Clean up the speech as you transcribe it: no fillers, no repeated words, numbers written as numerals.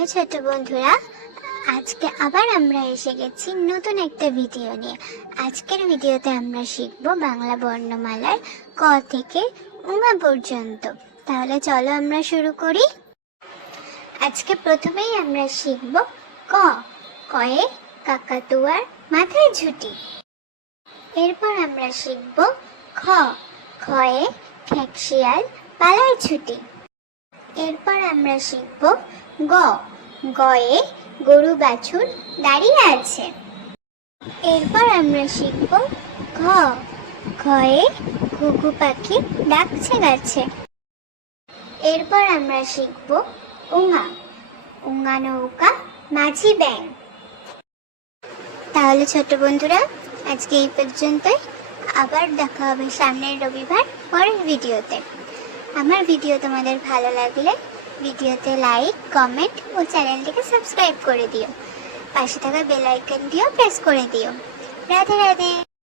Hello ছোট বন্ধুরা, আজকে আবার আমরা এসে গেছি নতুন একটা ভিডিও নিয়ে। আজকের ভিডিওতে আমরা শিখব বাংলা বর্ণমালার ক থেকে উমা পর্যন্ত। তাহলে চলো আমরা শুরু করি। আজকে প্রথমেই আমরা শিখব ক। কয়ে কাকাতুয়ার মাথায় ঝুঁটি। এরপর আমরা শিখব খ। খয়ে খেকশিয়াল পালায় ছুটি। এরপর আমরা শিখব গ। গয়ে গরু বাছুর দাঁড়িয়ে আছে। এরপর আমরা শিখব ঘ। ঘয়ে ঘুঘু পাখি ডাকছে গাছে। এরপর আমরা শিখব উঙা। উঙা নৌকা মাঝি ব্যাঙ। তাহলে ছোট বন্ধুরা, আজকে এই পর্যন্তই। আবার দেখা হবে সামনের রবিবার পরের ভিডিওতে। আমার ভিডিও তোমাদের ভালো লাগলে ভিডিওতে লাইক, কমেন্ট ও চ্যানেলটিকে সাবস্ক্রাইব করে দিও। পাশে থাকা বেল আইকনটিও প্রেস করে দিও। রাধে রাধে।